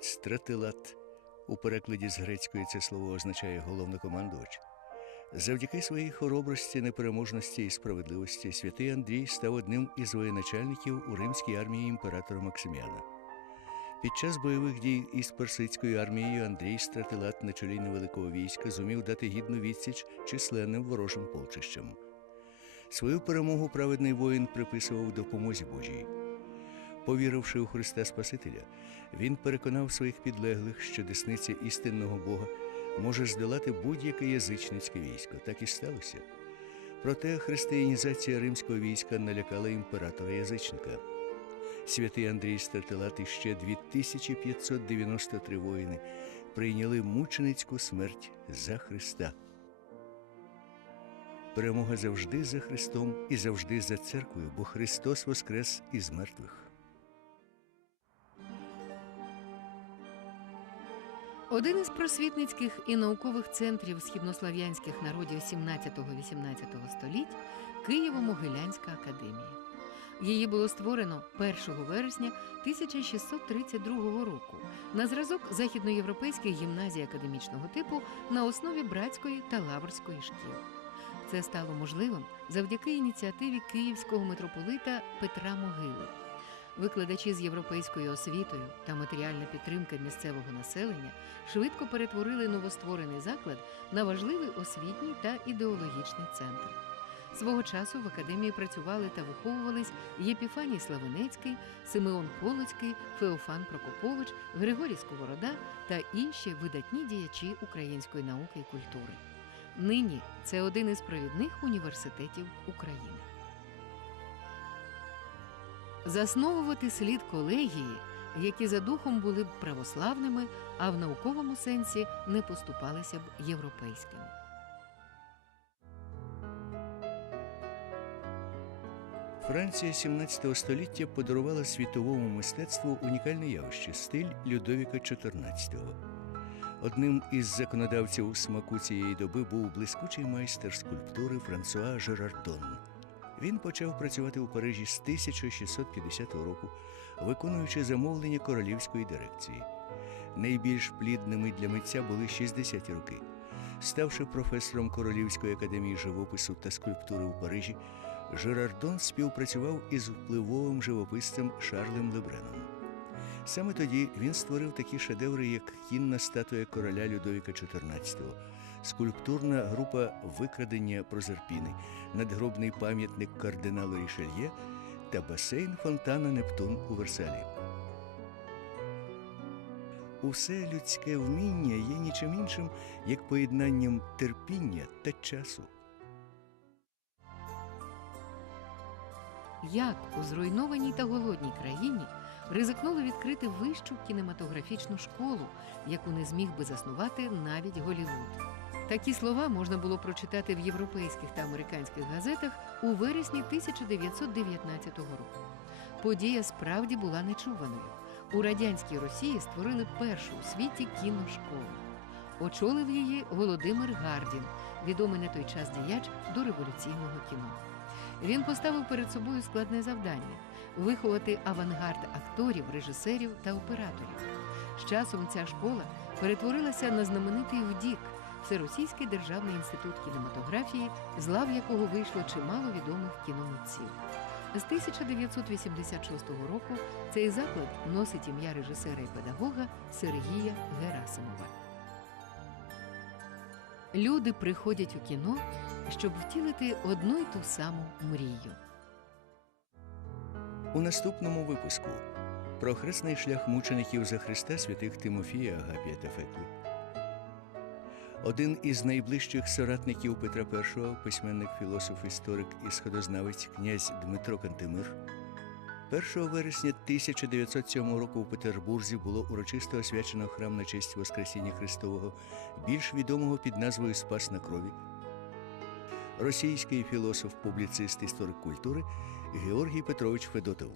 Стратилат у перекладі з грецької це слово означає головнокомандувач. Завдяки своїй хоробрості, непереможності і справедливості святий Андрій став одним із воєначальників у римській армії імператора Максиміана. Під час бойових дій із персидською армією Андрій Стратилат на чолі невеликого війська зумів дати гідну відсіч численним ворожим полчищам. Свою перемогу праведний воїн приписував допомозі Божій. Повіривши у Христа Спасителя, він переконав своїх підлеглих, що десниця істинного Бога може здолати будь-яке язичницьке військо. Так і сталося. Проте християнізація римського війська налякала імператора язичника. Святий Андрій Стратилат і ще 2593 воїни прийняли мученицьку смерть за Христа. Перемога завжди за Христом і завжди за церквою, бо Христос воскрес із мертвих. Один із просвітницьких і наукових центрів східнослов'янських народів 17-18 століть Києво-Могилянська академія. Її було створено 1 вересня 1632 року на зразок західноєвропейських гімназій академічного типу на основі братської та лаврської шкіл. Це стало можливим завдяки ініціативі київського митрополита Петра Могили. Викладачі з європейською освітою та матеріальна підтримка місцевого населення швидко перетворили новостворений заклад на важливий освітній та ідеологічний центр. Свого часу в академії працювали та виховувались Єпіфаній Славенецький, Симеон Полоцький, Феофан Прокопович, Григорій Сковорода та інші видатні діячі української науки і культури. Нині це один із провідних університетів України. Засновувати слід колегії, які за духом були б православними, а в науковому сенсі не поступалися б європейським. Франція 17 століття подарувала світовому мистецтву унікальне явище стиль Людовіка XIV. Одним із законодавців смаку цієї доби був блискучий майстер скульптури Франсуа Жерардон. Він почав працювати у Парижі з 1650 року, виконуючи замовлення королівської дирекції. Найбільш плідними для митця були 60-ті роки. Ставши професором Королівської академії живопису та скульптури у Парижі, Жерардон співпрацював із впливовим живописцем Шарлем Лебреном. Саме тоді він створив такі шедеври, як кінна статуя короля Людовіка XIV, скульптурна група викрадення Прозерпіни, надгробний пам'ятник кардиналу Рішельє та басейн фонтана Нептун у Версалі. Усе людське вміння є нічим іншим, як поєднанням терпіння та часу. Як у зруйнованій та голодній країні ризикнули відкрити вищу кінематографічну школу, яку не зміг би заснувати навіть Голівуд. Такі слова можна було прочитати в європейських та американських газетах у вересні 1919 року. Подія справді була нечуваною. У радянській Росії створили першу у світі кіношколу. Очолив її Володимир Гардін, відомий на той час діяч до революційного кіно. Він поставив перед собою складне завдання виховати авангард акторів, режисерів та операторів. З часом ця школа перетворилася на знаменитий ВДІК Всеросійський державний інститут кінематографії, з лав якого вийшло чимало відомих кіномитців. З 1986 року цей заклад носить ім'я режисера і педагога Сергія Герасимова. Люди приходять у кіно, щоб втілити одну й ту саму мрію. У наступному випуску про хресний шлях мучеників за Христа святих Тимофія, Агапія та Феклі. Один із найближчих соратників Петра І, письменник, філософ, історик і сходознавець князь Дмитро Кантемир, 1 вересня 1907 року у Петербурзі було урочисто освячено храм на честь Воскресіння Христового, більш відомого під назвою Спас на крові. Російський філософ, публіцист, історик культури Георгій Петрович Федотов.